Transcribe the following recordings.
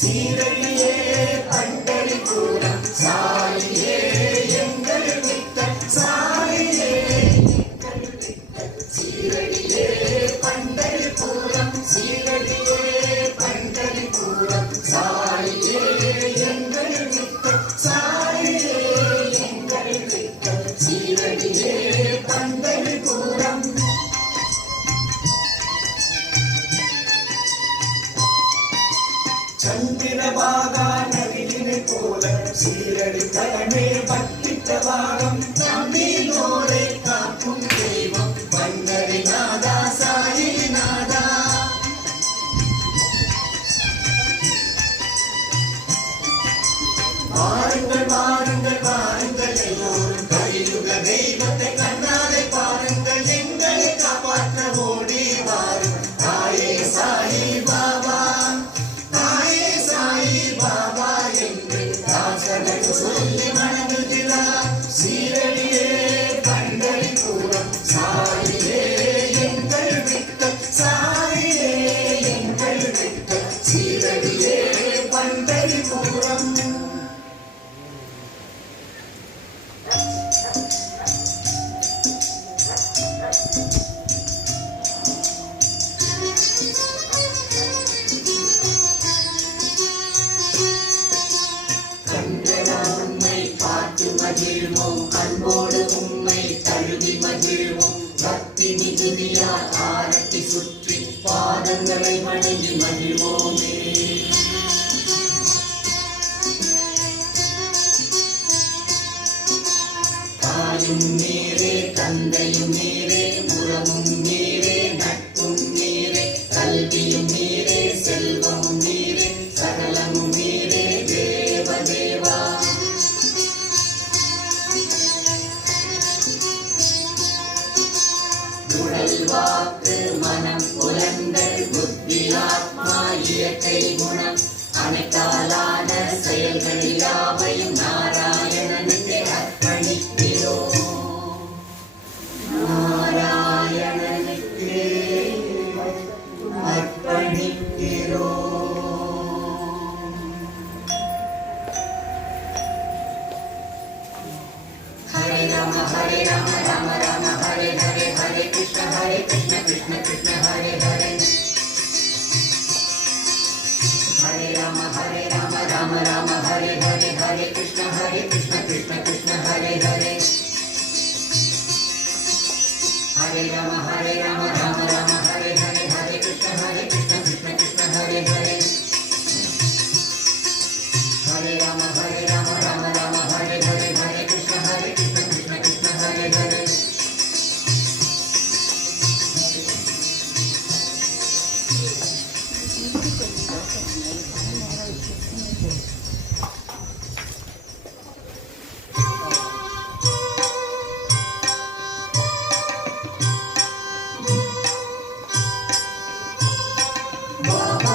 சீரடியே பண்டரிபுரம் சாயியே எங்கள் வித்தல் சாயியே எங்கள் வித்தல் சீரடியே பண்டரிபுரம் சீரடியே பண்டரிபுரம் சாயியே எங்கள் வித்தல் சாயியே எங்கள் வித்தல் சீரடியே பண்டரிபுரம் சந்திரபாகா நதியினை போல சீரடி தலமே பட்டித்த பாகம் தமிழோரை காக்கும் தெய்வம் பண்டரி நாதா சாயி நாதா வாருங்கள் வாருங்கள் வாருங்கள் எல்லோரும் கலியுக தெய்வத்தை கண்ணாலே பாருங்கள் எங்களை காப்பாற்ற ஓடி வாருங்கள் தாயே சாயி பாபா பாபா என்று தாசனுக்கு சொல்லி வணங்குகிறார் சீரடியே பண்டரிபுரம் சாயியே எங்கள் வித்தல் சாயியே எங்கள் வித்தல் சீரடியே பண்டரிபுரம் மகிழ்வோம் அன்போடு உம்மை தழுவி மகிழ்வோம் பக்தி மிகுதியால் ஆரத்தி சுற்றி பாதங்களை வணங்கி மகிழ்வோமே தாயும் நீரே தந்தையும் நீரே உறவும் நீரே நட்பும் நீரே கல்வியும் நீரே செல்வமும் நீரே சகலமும் நீரே தேவதேவா உடல் வாக்கு மனம் புலன்கள் புத்தி ஆத்மா இயற்கை குணம் அனைத்தாலான செயல்கள் யாவையும் நாராயணனுக்கு அர்ப்பணிக்கிறோம் நாராயணனுக்கு அர்ப்பணிக்கிறோம் ஹரே ராம ராம ராம ஹரே ஹரே ஹரே கிருஷ்ண கிருஷ்ண கிருஷ்ண ஹரே ஹரே ஹரே ராம ராம ராம ஹரே ஹரே ஹரே கிருஷ்ண கிருஷ்ண கிருஷ்ண ஹரே ஹரே ஹரே ராம ராம ராம ஹரே ஹரே ஹரே கிருஷ்ண கிருஷ்ண கிருஷ்ண ஹரே ஹரே ஹரே ராம ராம ராம ஹரே ஹரே ஹரே கிருஷ்ண கிருஷ்ண கிருஷ்ண ஹரே ஹரே பாபா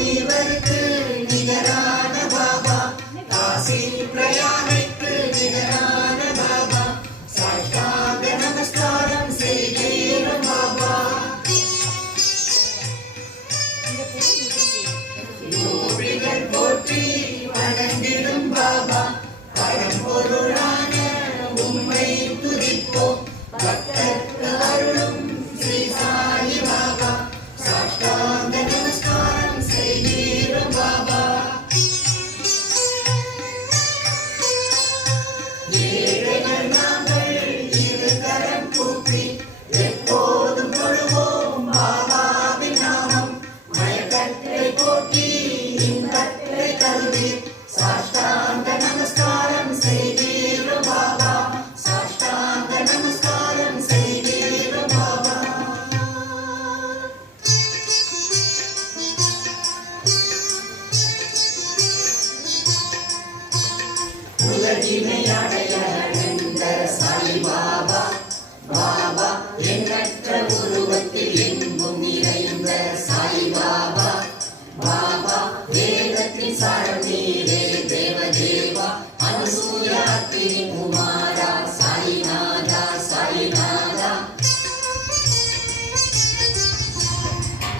முனிவருக்கு நிகரான பாபா, காசி பிரயாணைக்கு நிகரான பாபா, சாஷ்டாங்க நமஸ்காரம் செய்கிறோம் பாபா. கோபிகள் போற்றி வணங்கிடும் பாபா, பரம்பொருளான உம்மை துதிப்போம், பக்தர்க்கு அருளும் ஸ்ரீ சாயி பாபா, சாஷ்டாங்க நமஸ்காரம் செய்கிறோம் பாபா. ஏழைகள் நாங்கள் இரு கரம் கூப்பி எப்போதும் தொழுவோம் பாபாவின் நாமம், மயக்கத்தை போக்கி இன்பத்தை தருவி, சாஷ்டாங்க நமஸ்காரம் செய்கிறோம் பாபா, சாஷ்டாங்க நமஸ்காரம் செய்கிறோம் பாபா. உலகினை அடைய நின்ற சாய் பாபா, பாபா எண்ணற்ற உருவத்தில் எங்கும் நிறைந்த சாய் பாபா, பாபா வேதத்தின் சாரம் நீரே தேவதேவா, அனுசூயாத்திரி குமாரா சாயிநாதா சாயிநாதா.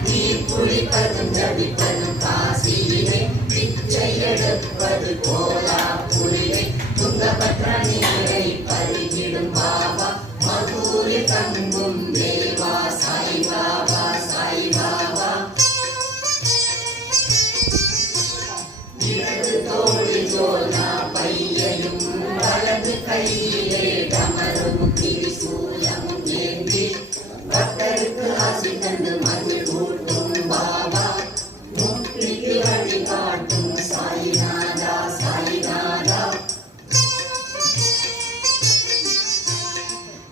நீர் குளிப்பதும் ஜபிப்பதும் காசியிலே, பிச்சை எடுப்பது போலா புலிலே, துங்கபத்ர நீரை பருகிடும் பாபா, மதுரை தங்கும் தேவா சாய் பாபா சாய் பாபா. இடது தோளில் ஜோலா பையையும் வலது கையிலே டமரும் திரிசூலமும் ஏந்தி, பக்தருக்கு ஆசி தந்து மகிழ் ஊட்டும் பாபா, முக்திக்கு வழிகாட்டும் சாயிநாதா சாயிநாதா.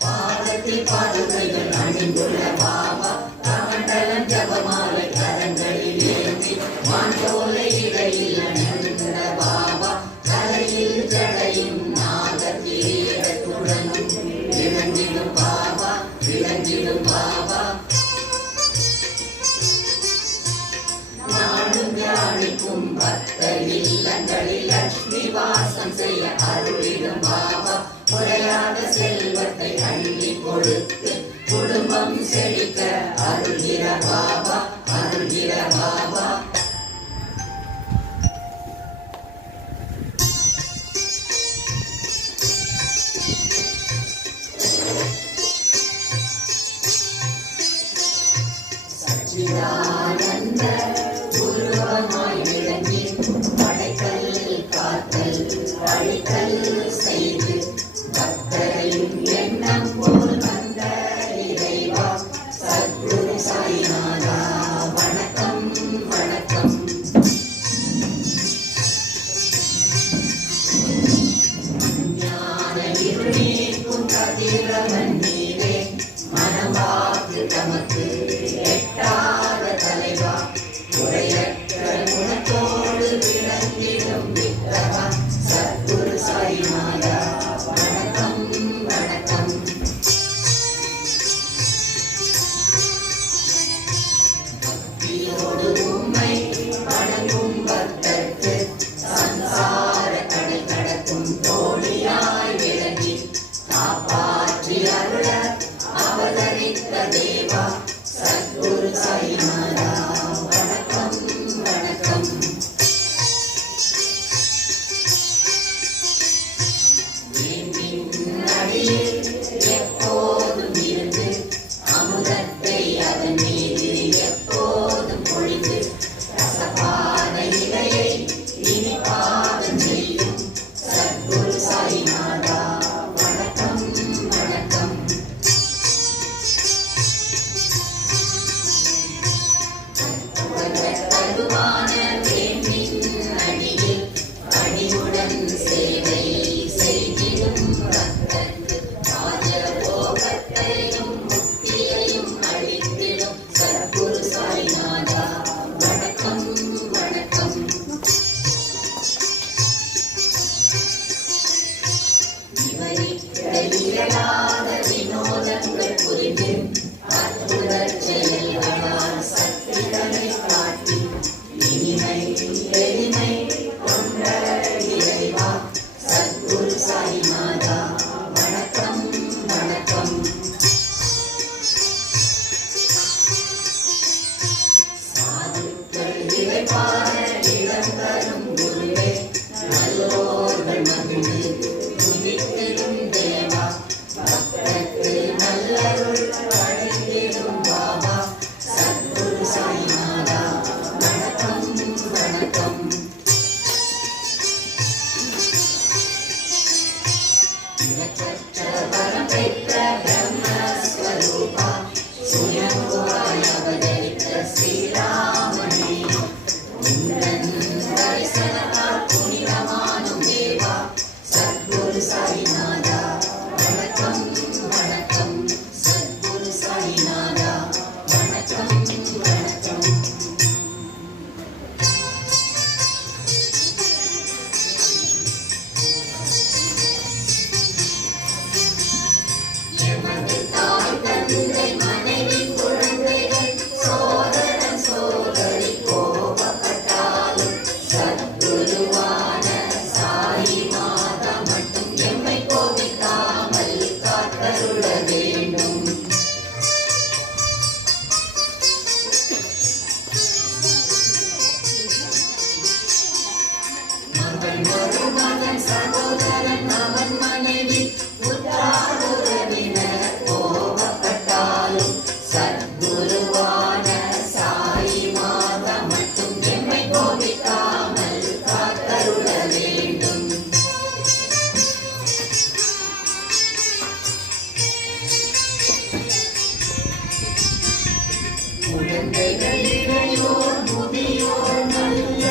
பாதத்தில் பாதுகைகள் அணிந்துள்ள பாபா, கமண்டலம் ஜபமாலை கரங்களில் ஏந்தி, மாண்டோலை இடையில் அணிந்த பாபா, தலையில் ஜடையும் நாகத்தீரத்துடன் விளங்கிடும் பாபா விளங்கிடும் பாபா. நாடும் தியானிக்கும் பக்தர் இல்லங்களில் லட்சுமி வாசம் செய்ய அருளிடும் பாபா, குறையாத செல்வத்தை அள்ளி கொடுத்து குடும்பம் செழிக்க அருள்கிற பாபா அருள்கிற பாபா. சச்சிதானந்த உருவமாய் விளங்கி படைக்கல் காத்தல் அழித்தல் செய்து, பக்தரின் எண்ணம் போல் வந்த இறைவா சத்குரு சாயிநாதா. எளிமை கொண்ட இறைவா சத்குரு சாய்நாதா வணக்கம் வணக்கம். சாதுக்கள் இறைபார இளந்தரும் குருவே நல்லோர்கள் மகிழ்ந்து துதித்திடும் தேவா பக்தர்க்கு நல்லருள் படைத்திடும் பாபா சத்குரு சாய்நாதா வணக்கம் வணக்கம். இலக்கற்ற வரம் பெற்ற பிரம்மஸ்வரூபா சுயம்புவாய் அவதரித்த ஸ்ரீராமனே உந்தன் தரிசனத்தால் புனிதமானும் தேவா சத்குரு சாய்நாதா வணக்கம் வணக்கம். சத்குரு சாய்நாதா வணக்கம் வணக்கம். எமது தாய் தந்தை மனைவி குழந்தைகள் சோதரன் சோதரி கோபப்பட்டாலும் சத்குருவான சாயி மாதா மட்டும் எம்மை கோபிக்காமல் காத்தருள வேண்டும். மகன் மருமகன் சகோதரன் அவன் மனைவி உற்றார் உறவினர் கோபப்பட்டாலும் சத்குருவான சாயி மாதா மட்டும் எம்மை கோபிக்காமல் காத்தருள வேண்டும். குழந்தைகள் இளையோர் முதியோர் நல்ல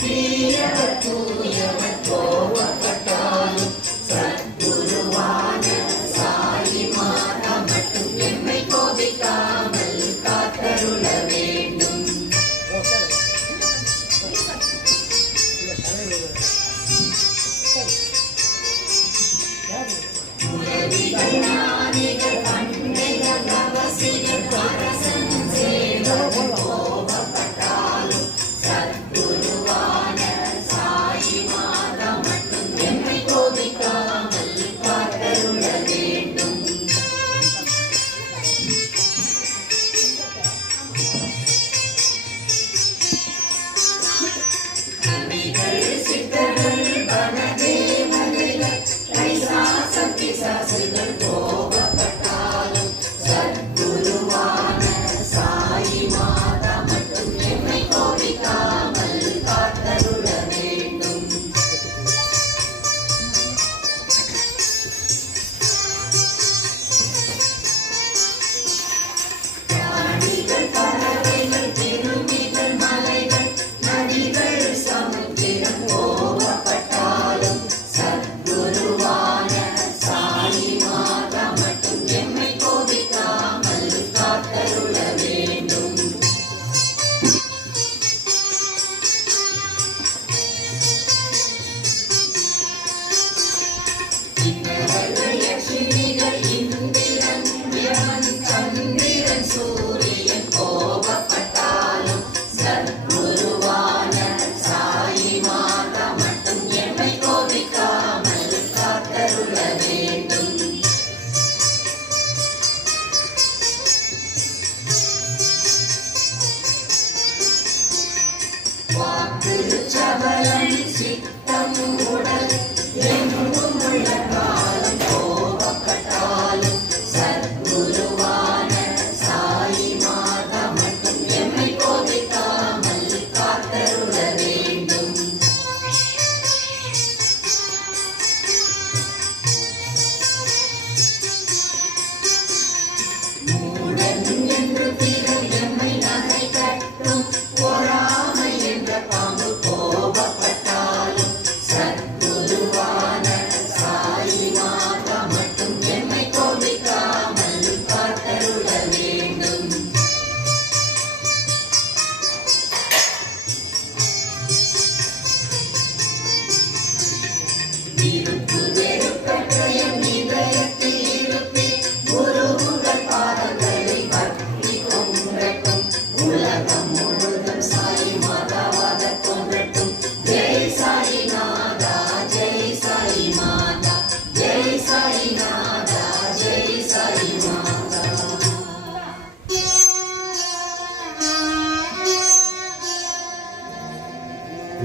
தீயவர் தூயவர் கோபப்பட்டாலும்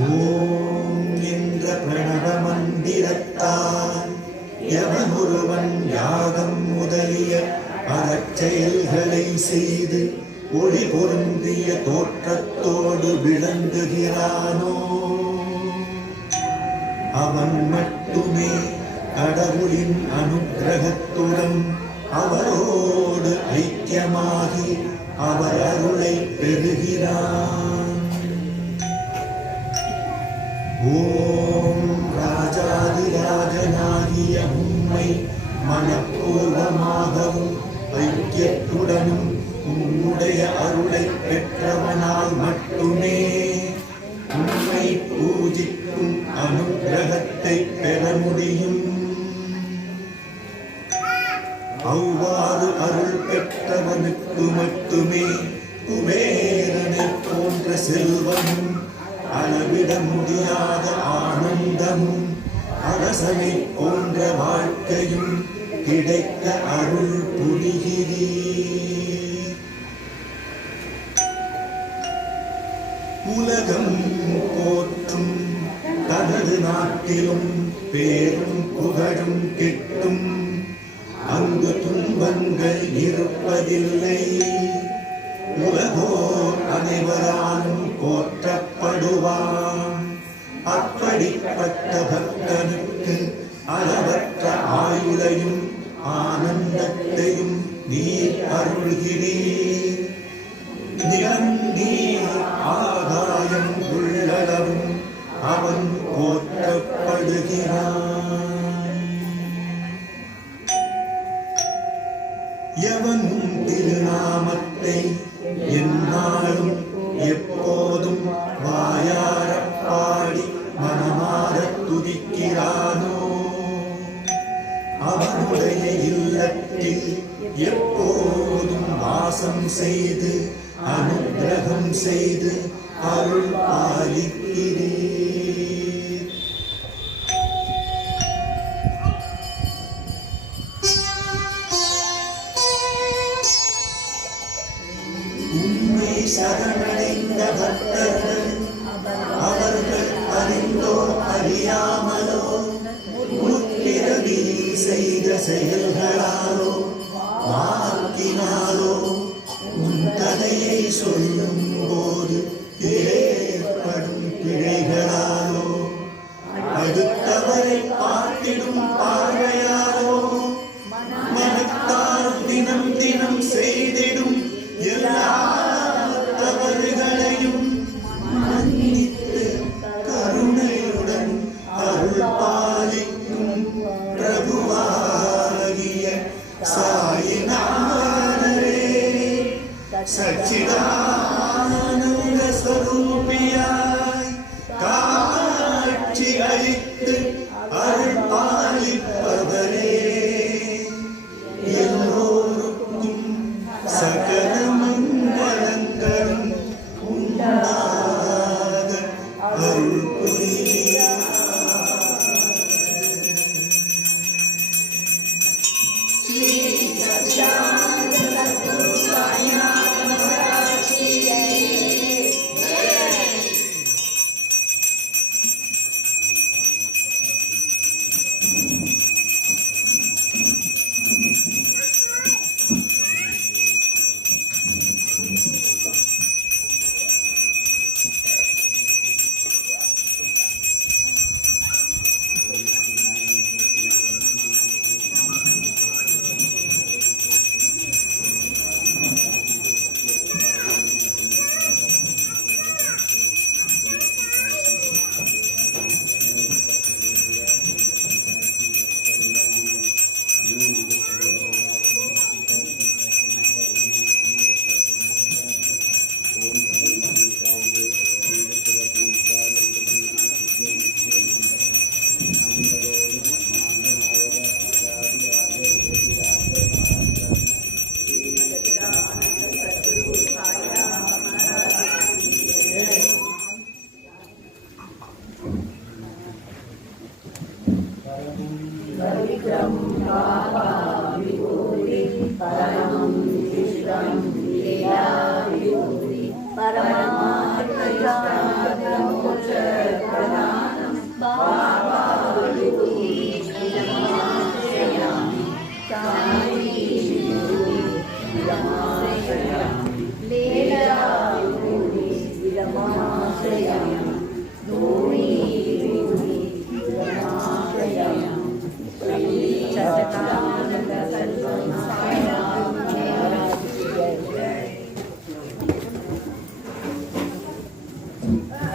ஓம் என்ற பிரணவ மந்திரத்தால் எவனொருவன் யாகம் முதலிய அறச்செயல்களை செய்து ஒளி பொருந்திய தோற்றத்தோடு விளங்குகிறானோ அவன் மட்டுமே கடவுளின் அனுக்கிரகத்துடன் அவரோடு ஐக்கியமாகி அவர் அருளை பெறுகிறான். ஓம் ராஜாதிராஜனாகிய உம்மை மனப்பூர்வமாகவும் ஐக்கியத்துடனும் உம்முடைய அருளை பெற்றவனால் மட்டுமே உம்மை பூஜிக்கும் அனுக்கிரகத்தை பெற முடியும். அவ்வாறு அருள் பெற்றவனுக்கு மட்டுமே குபேரனை போன்ற செல்வமும் அளவிட முடியாத ஆனந்தமும் அரசனை போன்ற வாழ்க்கையும் கிடைக்க அருள் புரிகிறீர். உலகம் போற்றும் தனது நாட்டிலும் பேரும் புகழும் கிட்டும். அங்கு துன்பங்கள் இருப்பதில்லை. உலகோர் அனைவராலும் போற்றப்படுவான். அப்படிப்பட்ட பக்தனுக்கு அளவற்ற ஆயுளையும் ஆனந்தத்தையும் நீர் அருள்கிறீர். நிலம் நீர் ஆகாயம் உள்ளளவும் அவன் போற்றப்படுகிறான். எவனும் திருநாமத்தை எந்நாளும் எப்போதும் வாயாரப் பாடி மனமாரத் துதிக்கிறானோ அவனுடைய இல்லத்தில் எப்போதும் வாசம் செய்து அனுக்கிரகம் செய்து அருள் பாலிக்கிறீர். உம்மை சரணடைந்த பக்தர்கள் அவர்கள் அறிந்தோ அறியாமலோ முற்பிறவி செய்த செயல்களாலோ வாக்கினாலோ உன் கதையை சொல்லும் போது ஏற்படும் பிழைகளாலோ அடுத்தவரை பார்த்திடும் பார்வையாலோ மனத்தால் தினம் தினம் செய்திடும் எல்லா தவறுகளையும் மன்னித்து கருணையுடன் அருள் பாலிக்கும் பிரபுவாகிய சாயிநாதரே, சச்சிதானந்த ஸ்வரூபியாய் காட்சி அளித்து அருள் பாலிப்பவரே, எல்லோருக்கும் சகல மங்களங்களும் உண்டாக அருள் புரிவீராக. ஸ்ரீ சத்யானந்த சத்குரு சாய்நாத மகாராஜ் கி ஜெய். परमात्मा என்ன